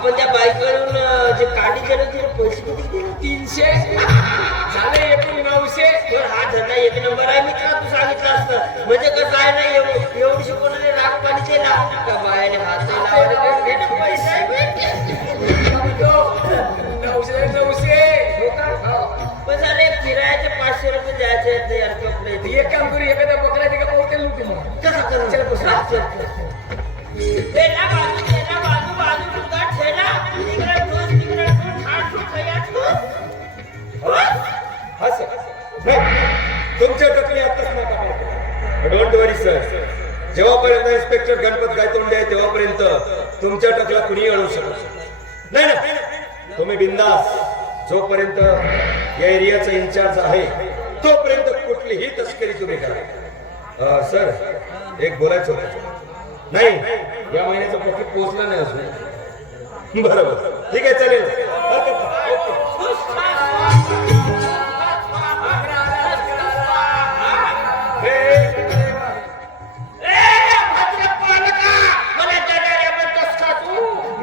आपण त्या बाईकडून जे काढी केलं ते पैसे किती दिले? 300 झाले, एकूण 900. पण हा धंदा एक नंबर आहे मित्रा, तू सांगितलं असतं. म्हणजे कसं आहे ना, एवढी शिकवणारे राग पाणी दिला का बायाने हात लावले पैसे पण अरे फिरायचे 500 रुपये द्यायचे आहेत यार कपडे. एक काम करू, एखाद्या बकरा तिका पावते लुटू मग. कसं करू? चल बस. तेला बाजू बाजू तुझा ठेला तिकडे दोन तिकडे दोन ठाठ ठेयात असं तुमच्या टकली आताच नका. डोंट वरी सर, जेव्हापर्यंत इन्स्पेक्टर गणपत गायतोंडे आहे तेव्हापर्यंत तुमच्या टकला कुणी अडवू शकत नाही ना. तुम्ही बिंदास, जोपर्यंत या एरियाचा इन्चार्ज आहे तोपर्यंत कुठलीही तस्करी तुम्ही करा. सर एक बोलायचं होतं. नाही, या महिन्याचं पॉकेट पोहोचलं नाही अजून. बरोबर, ठीक आहे, चालेल.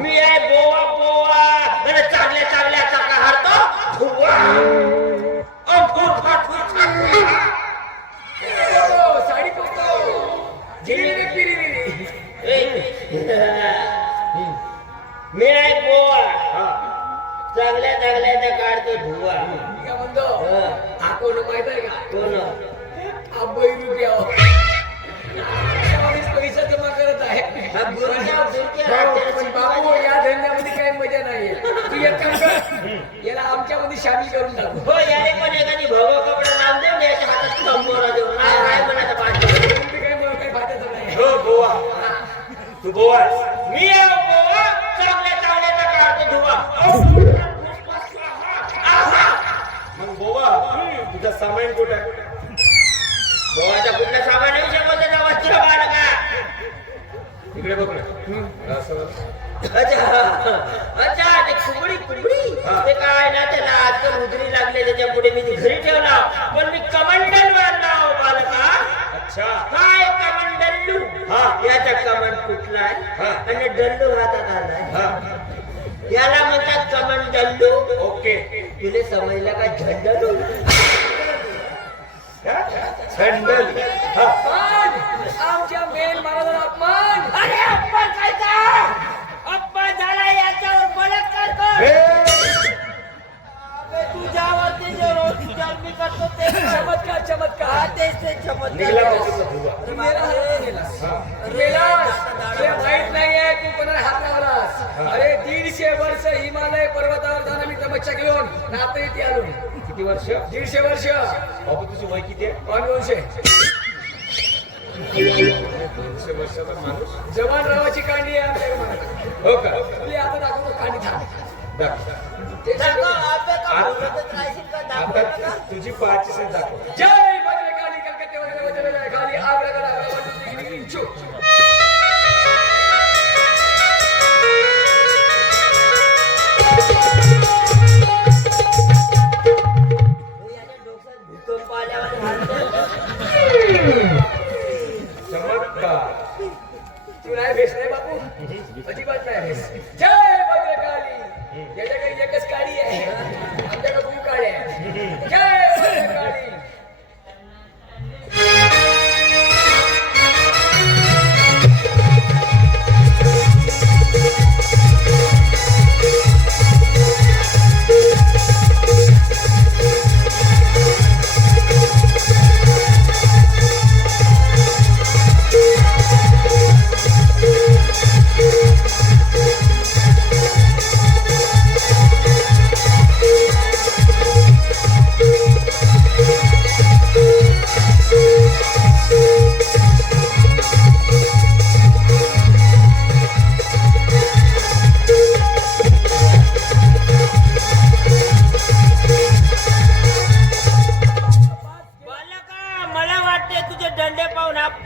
मी आहे बोवा बोवा चांगल्या चांगल्या चाका हारतो साडी पकतो मी आहे बोवा चांगल्या चांगल्या काढतो धुवा. काय म्हणतो हा कोण माहित आहे का? कोण? हा बैरुप्या पैसा जमा करत आहे. पण बाबू, या धंद्यामध्ये काही मजा नाहीये. तू एक काम कर, याला आमच्यामध्ये सामील करून टाकू. हो, याने पण एखादी भगवा कपडा लावून दे, याच्या हातात कंबोरा देऊन काय म्हणायचं पाहिजे. काही फायद्याचं नाही. हो बोवा, तू बोवा आहेस. मी आहे बोवा चांगल्या चांगल्या काढतो धुवा. मग बोवा, तुझा सामान कुठे आहे? बोवाचा कुठला सामान येऊ शकतो ना वस्त्र बाळगा. इकडे बघ ना. असं अच्छा ते कुबडी ते काय ना, त्याला आजकाल उधरी लागले, त्याच्या पुढे मी ती घरी ठेवला. पण मी कमंडल वाढला बालका. अच्छा, काय कमंडल्लू? याचा कमंड कुठलाय आणि डल्लू हातात आलाय. याला म्हणतात कमंडल्लू. ओके. तुले समजलं का? झंडलू. झंडल. आमच्या मेन महाराजांना अपमान. अरे अपमान खायचा, अपमान झाला, याच्यावर बलात्कार कर. तुझ्यावरती जे रोज मी करतो ते चमत्कार चमत्कार. हा, तेच ते निघाला चमत्कार. का तुझा धुवा? तू मेला हात गेलास. तुला माहित नाहीये तू कोणाला हात लावलास. अरे 150 वर्ष हिमालय पर्वतावर जाणं मी तपस्या घेऊन आता इथे आलो. किती वर्ष? 150 वर्ष. बाबू तुझी वय किती आहे? 200. 200 वर्षाचा माणूस. जवान रावाची कांडी आहे आमच्या मनात. हो का? तुला आता दाखवतो कांडी थांब. दाखव. दाखव, आपल्या का बोलतच राहशील का? दाखव आता नका. तुझी पाहायची सेट दाखव. जय भद्रकाली कलकत्त्यावर वजलेला खाली आग्रगड आग्रगड इंचू. भूकंप आल्यावर चमत्कार. तू नाही भेस नाही बापू, अजिबात नाही भेस. जय भद्रकाली. याच्याकडे एकच काळी आहे, आमच्याकडे खूप काळी आहे. जय भद्रकाली.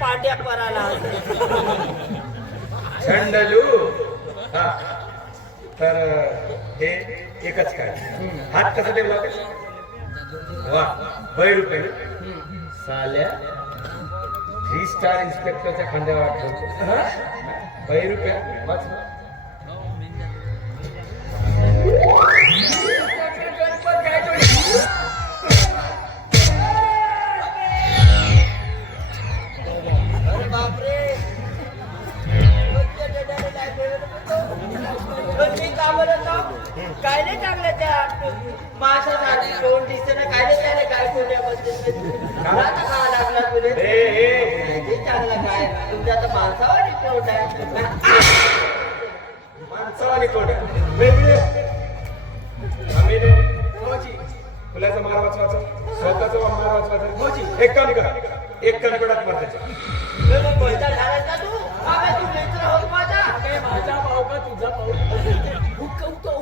पांड्या पराला झंडलू. हा, तर हे एकच काय. हात कसा ठेवला? वा, ₹1 साल्या 3 स्टार इन्स्पेक्टरच्या खांद्यावर आठवतो. ₹1 वाच. मी का बोलत काय नाही टाकलं त्या माशासाठी तोंड दिसते ना काय नाही त्याला काय कोण्याबद्दल आता का लागला तुले ते चांगलं काय तुमच्या आता माणसावर तोंड आहे माणसावानी तोंड आहे वेगळे आम्ही भाऊजी फुलाचा मार वाचवायचा स्वतःचा मार वाचवायचा भाऊजी एक काम करा एक कणपडात मार त्याच्या पैसा झाला तू अबे तू मित्र होत माझा अबे माझा भाऊ का तुझा भाऊ हुकवतो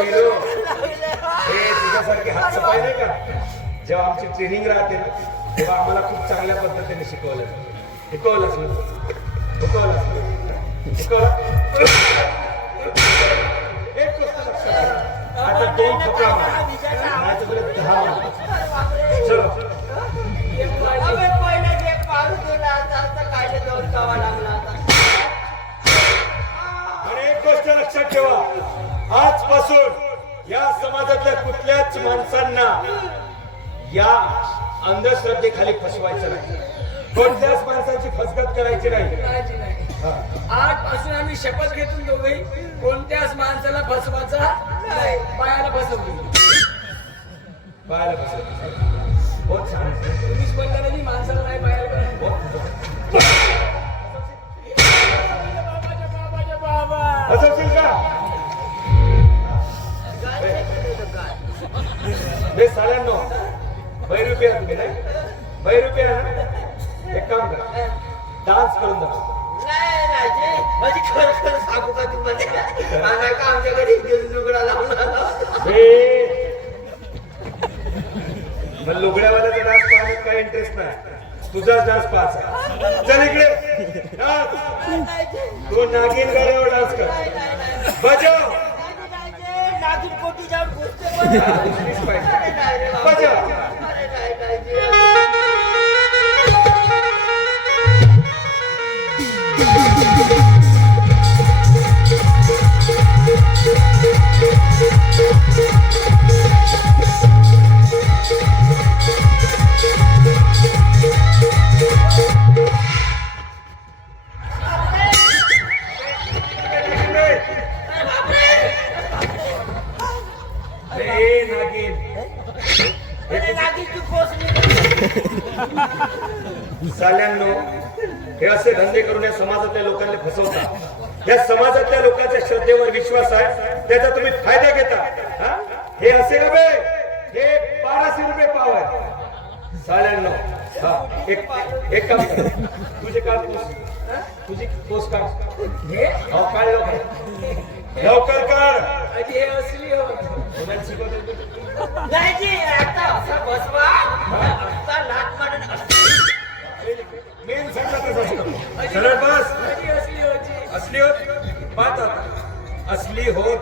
हिरो हे तुझ्यासारखे हात सफाई नाही का जेव्हा आमची ट्रेनिंग राहते ना तेव्हा आम्हाला खूप चांगल्या पद्धतीने शिकवलं एक गोष्ट लक्षात ठेव. आता 2 थप्पा मार. माझ्याकडे 10 मार. चलो अबे पहिला जे पारू तुला आता काय दोन कावा लागला आणि एक गोष्ट लक्षात ठेवा आजपासून या समाजातल्या कुठल्याच माणसांना या अंधश्रद्धेखाली फसवायचं नाही कोणत्याच माणसाची फसगत करायची नाही आजपासून आम्ही शपथ घेतून दोघेही कोणत्याच माणसाला फसवायचा नाही बायाला फसवली बाहेर फसवत बहुत छान तुम्हीच बोलला नाही माणसाला नाही बायाला फसवशील का बे साड्यांनो ₹1 तुम्ही नाही ₹1 ना एक काम करा डान्स करून दाखवा नाही नाही म्हणजे खरं सांगू का तू म्हणजे मला का आमच्या घरी लुगडा लावला मग लुगड्यावाल्याचा डान्स पाहण्यात काही इंटरेस्ट नाही तुझाच डान्स पाहायचा चल इकडे तू नागिन गाड्यावर डान्स कर बजाव नागिन कोटी जाऊन गोष्ट बजाव साल्यांनो हे असे धंदे करून या समाजातल्या लोकांना फसवतात या समाजातल्या लोकांच्या श्रद्धेवर विश्वास आहे त्याचा तुम्ही फायदा घेता हे असे नव्हे हे ₹1200 पाव आहे साल्यांनो एक काम कर तुझे काढ तुझी पोस्ट काढ काढ लवकर काढ हे असली नाही जी आता असं बसवा आता लाट मारून मेन सांगता सरळ बस असली होत पाहत आता असली होत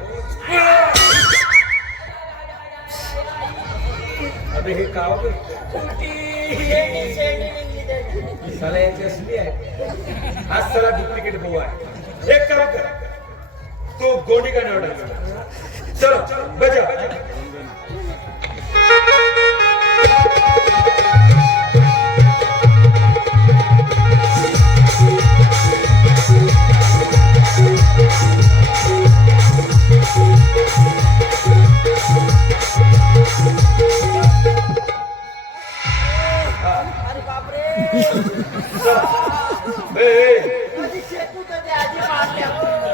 अबे हे काव साला याची असली आहे आज साला डुप्लिकेट भाऊ आहे एक काम कर तो गोंडी का निवडायचा चलो बजा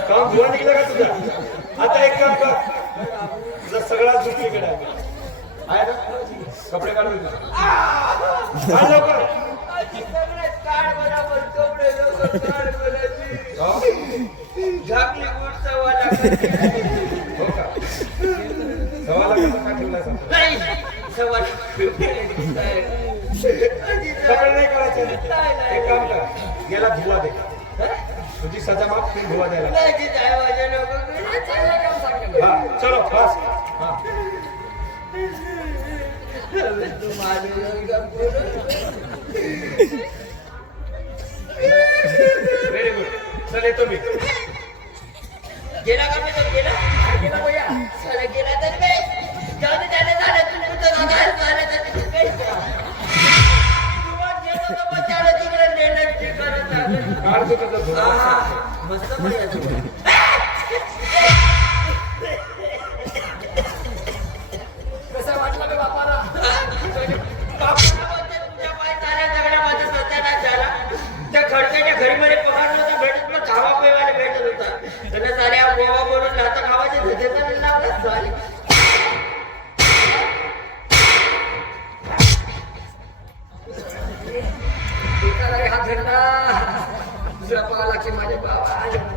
काम धुवा निघलं का तुझा आता एक काम कर तुझा सगळा डुप्लिकेट आहे ना कपडे काढून लवकर झाकली गुड सव्वा हो का सवाला कसा काय ठेवलाय नाही सव्वा कपडे नाही काढायचे एक काम कर याला धुवा दे तुझी सजा माफ तू धुवा द्यायला हा चलो फास्ट हा व्हेरी गुड चल येतो मी गेला का मी तर गेला गेला भैया चला गेला तर काय जाऊ दे त्याने झालं तुम्ही तर झालं तर काय तुम्हाला गेलो तर मग त्याला तिकडे नेणं करत काढतो त्याचा धुरा. मस्त बढिया तू. कसा वाटला बे बापाला? बापाला बोलते, तुझ्या पाय चाल्या जगण्या माझा सत्यानाश झाला. त्या खडकाच्या घरी मध्ये पगार नव्हता भेटत, पण खावा पिवायला भेटत होता. त्यांना साऱ्या गोवा करून लाता खावायचे धंदेचा लागला झाले. एकाला हात धरला दुसरा पाहा लागते माझ्या बाबा